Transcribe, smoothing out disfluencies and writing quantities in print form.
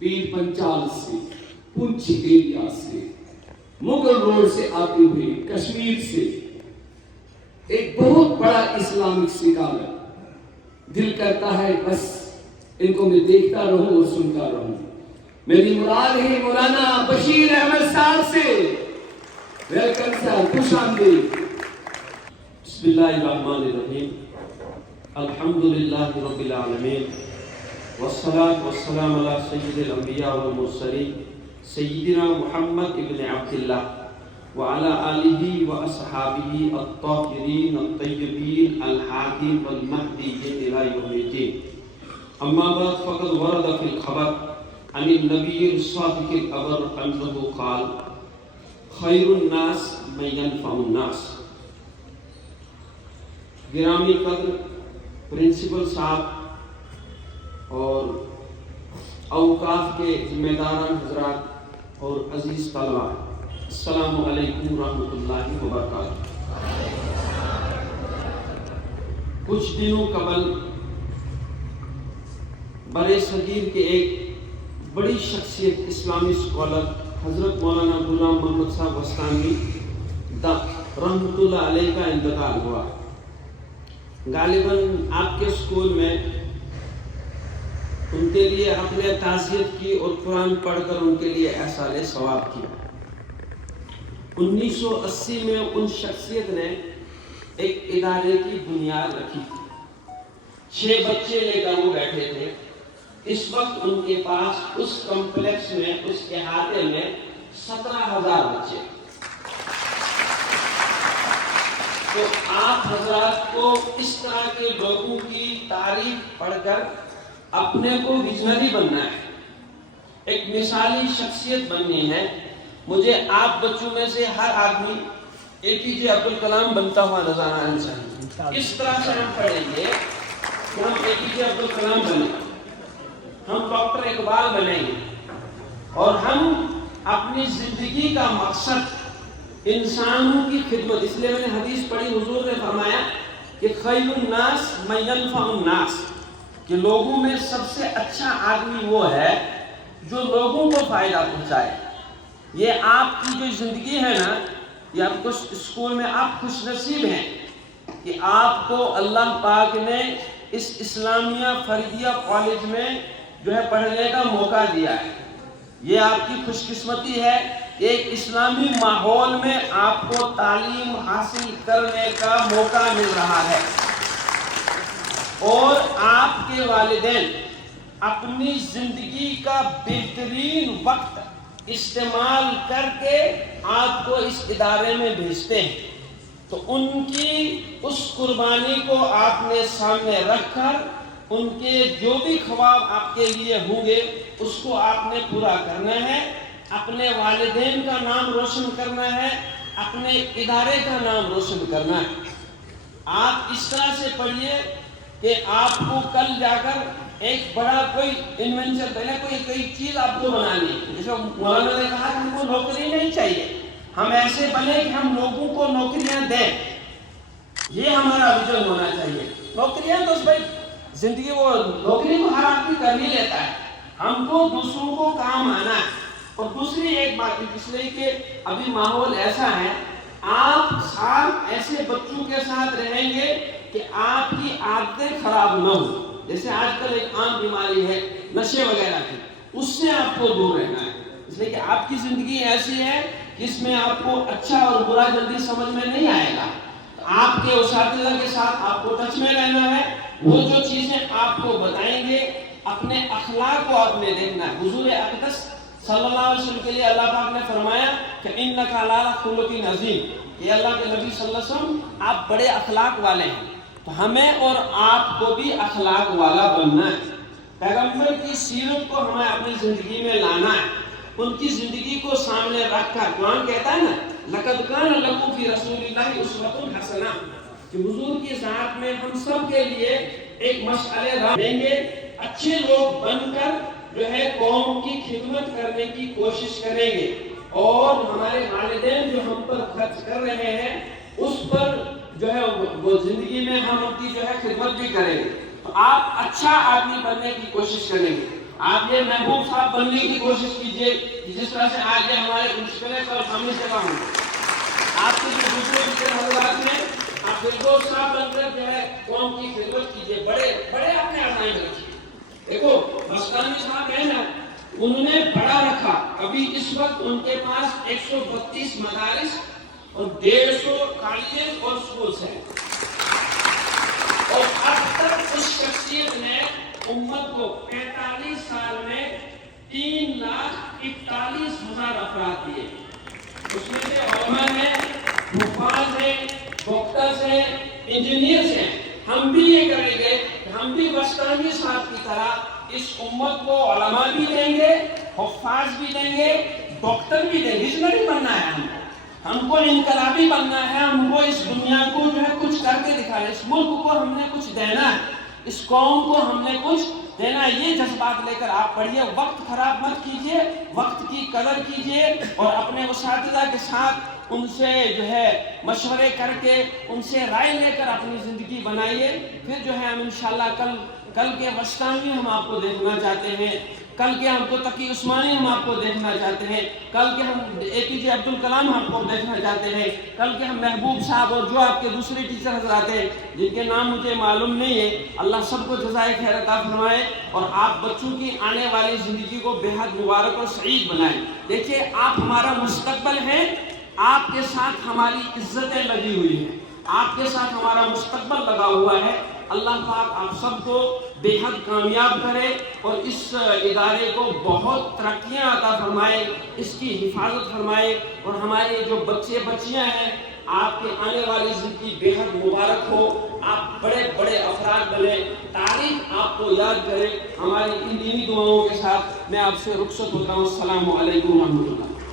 پیر پنچال سے، پنچھ ایریا سے، مغل روڈ سے آتے ہوئے، کشمیر سے، ایک بہت بڑا اسلامک اسکالر. دل کرتا ہے بس ان کو میں دیکھتا رہوں اور سنتا رہوں. میری مراد ہے مولانا بشیر احمد صاحب سے. ویلکم سر، خوش آمدید. بسم اللہ الرحمن الرحیم. الحمدللہ رب العالمین، والصلاة والسلام علی سید الانبیاء والمرسلین سیدنا محمد ابن عبداللہ وعلى آلہ واصحابہ الطاہرین الطیبین الہادین والمہدیین الی یوم الدین. اما بعد فقد ورد فی الخبر عن النبی الصادق الابر انہ قال خیر الناس من ینفع الناس. گرامی قدر پرنسپل صاحب اور اوقاف کے ذمہ داران حضرات اور عزیز طلباء، السلام علیکم ورحمۃ اللہ وبرکاتہ. کچھ دنوں قبل برِ صغیر کے ایک بڑی شخصیت اسلامی اسکالر حضرت مولانا غلام محمد صاحب وسطانی رحمۃ اللہ علیہ کا انتقال ہوا. غالباً آپ کے اسکول میں ان کے لیے اپنے تعزیت کی اور قرآن پڑھ کر ان کے لیے احصال ثواب کیا. 1980 میں ان شخصیت نے ایک ادارے کی بنیاد رکھی تھی. 6 بچے لے کر وہ بیٹھے تھے. اس وقت ان کے پاس اس کمپلیکس میں، اس احاطے میں 17,000 بچے. تو آپ حضرات کو اس طرح کے لوگوں کی تعریف پڑھ کر اپنے کو ویژنری بننا ہے، ایک مثالی شخصیت بننی ہے. مجھے آپ بچوں میں سے ہر آدمی APJ عبدالکلام بنتا ہوا نظر آنا چاہیے. اس طرح سے ہم پڑھیں گے کہ ہم APJ عبدالکلام بنیں، ہم ڈاکٹر اقبال بنیں گے، اور ہم اپنی زندگی کا مقصد انسانوں کی خدمت. اس لیے میں نے حدیث پڑھی، حضور نے فرمایا کہ خیر الناس من ینفع الناس، کہ لوگوں میں سب سے اچھا آدمی وہ ہے جو لوگوں کو فائدہ پہنچائے. یہ آپ کی جو زندگی ہے نا، یہ آپ کو اسکول میں آپ خوش نصیب ہیں کہ آپ کو اللہ پاک نے اس اسلامیہ فردیہ کالج میں جو ہے پڑھنے کا موقع دیا ہے. یہ آپ کی خوش قسمتی ہے. ایک اسلامی ماحول میں آپ کو تعلیم حاصل کرنے کا موقع مل رہا ہے، اور آپ کے والدین اپنی زندگی کا بہترین وقت استعمال کر کے آپ کو اس ادارے میں بھیجتے ہیں. تو ان کی اس قربانی کو آپ نے سامنے رکھ کر ان کے جو بھی خواب آپ کے لیے ہوں گے اس کو آپ نے پورا کرنا ہے. اپنے والدین کا نام روشن کرنا ہے، اپنے ادارے کا نام روشن کرنا ہے. آپ اس طرح سے پڑھیے کہ آپ کو کل جا کر ایک بڑا کوئی انوینشن پہلے کوئی چیز آپ کو بنانی ہے. جیسے مولانا نے کہا کہ ہم کو نوکری نہیں چاہیے، ہم ایسے بنے کہ ہم لوگوں کو نوکریاں دیں. یہ ہمارا ویژن ہونا چاہیے. نوکریاں تو بھائی زندگی، وہ نوکری تو ہر آدمی کر ہی لیتا ہے، ہم کو دوسروں کو کام آنا ہے. اور دوسری ایک بات اس لیے کہ ابھی ماحول ایسا ہے، آپ ساتھ ایسے بچوں کے ساتھ رہیں گے کہ آپ کی عادتیں خراب نہ ہو. جیسے آج کل ایک عام بیماری ہے نشے وغیرہ کی، اس سے آپ کو دور رہنا ہے. اس لیے کہ آپ کی زندگی ایسی ہے کہ اس میں آپ کو اچھا اور برا جلدی سمجھ میں نہیں آئے گا. آپ کے اساتذہ کے ساتھ آپ کو ٹچ میں رہنا ہے. وہ جو چیزیں آپ کو بتائیں گے، اپنے اخلاق کو آپ نے دیکھنا ہے. حضور اقدس صلی اللہ علیہ وسلم کے لیے اللہ پاک نے فرمایا کہ انک علی خلق عظیم، کہ اللہ کے نبی صلی اللہ علیہ وسلم آپ بڑے اخلاق والے ہیں. تو ہمیں اور آپ کو بھی اخلاق والا بننا ہے. پیغمبر کی سیرت کو ہمیں اپنی زندگی میں لانا ہے. ان کی زندگی کو سامنے رکھ کر قرآن کہتا ہے نا، لقد کان لکم فی رسول اللہ اسوۃ حسنہ، کہ حضور کی ذات میں ہم سب کے لیے ایک مشعل راہ دیں گے. اچھے لوگ بن کر جو ہے قوم کی خدمت کرنے کی کوشش کریں گے، اور ہمارے والدین جو ہم پر خرچ کر رہے ہیں اس پر جو ہے وہ زندگی میں ہم ان کی جو ہے خدمت بھی کریں گے. تو آپ اچھا آدمی بننے کی کوشش کریں گے. آپ یہ محبوب صاحب بننے کی کوشش کیجئے جس طرح سے آگے ہمارے مشکلیں پر ہمیں سے کام آپ کے جو دوسرے دوسرے حضرات میں آپ بالکل صاحب بن کر جو ہے قوم کی خدمت کیجئے، بڑے بڑے اپنے عزائم رکھیے. دیکھو مستانی صاحب ہے نا، انہوں نے بڑا رکھا. ابھی اس وقت ان کے پاس 132 مدارس اور 150 کالجز اور سکولز ہیں، اور اب تک اس شخصیت نے امت کو 45 سال میں 3,41,000 افراد دیے. اس میں سے علماء ہیں، حفاظ ہیں، ڈاکٹرز ہیں، انجینئرز ہیں. ہم بھی یہ کریں گے کہ ہم بھی بستانی صاحب کی طرح اس امت کو علماء بھی دیں گے، حفاظ بھی دیں گے، ڈاکٹر بھی دیں گے. اس میں نہیں بننا ہے ہم کو انقلابی بننا ہے. ہم کو اس دنیا کو جو ہے کچھ کر کے دکھانا ہے، اس ملک کو ہم نے کچھ دینا ہے، اس قوم کو ہم نے کچھ دینا. یہ جذبات لے کر آپ پڑھیے. وقت خراب مت کیجیے، وقت کی قدر کیجیے، اور اپنے اساتذہ کے ساتھ ان سے جو ہے مشورے کر کے ان سے رائے لے کر اپنی زندگی بنائیے. پھر جو ہے ہم انشاءاللہ کل کے وسطانی ہم آپ کو دیکھنا چاہتے ہیں، کل کے ہم کو تقی عثمانی ہم آپ کو دیکھنا چاہتے ہیں، کل کے ہم APJ عبدالکلام ہم کو دیکھنا چاہتے ہیں، کل کے ہم محبوب صاحب اور جو آپ کے دوسرے ٹیچر حضرات ہیں جن کے نام مجھے معلوم نہیں ہے. اللہ سب کو جزائے خیر عطا فرمائے اور آپ بچوں کی آنے والی زندگی کو بے حد مبارک اور سعید بنائیں. دیکھیے آپ ہمارا مستقبل ہیں، آپ کے ساتھ ہماری عزتیں لگی ہوئی ہیں، آپ کے ساتھ ہمارا مستقبل لگا ہوا ہے. اللہ پاک آپ سب کو بے حد کامیاب کرے اور اس ادارے کو بہت ترقیاں عطا فرمائے، اس کی حفاظت فرمائے، اور ہمارے جو بچے بچیاں ہیں آپ کے آنے والی زندگی بے حد مبارک ہو. آپ بڑے بڑے افراد بنے، تاریخ آپ کو یاد کرے. ہماری ان دینی دعاؤں کے ساتھ میں آپ سے رخصت ہوتا ہوں. السلام علیکم ورحمۃ اللہ.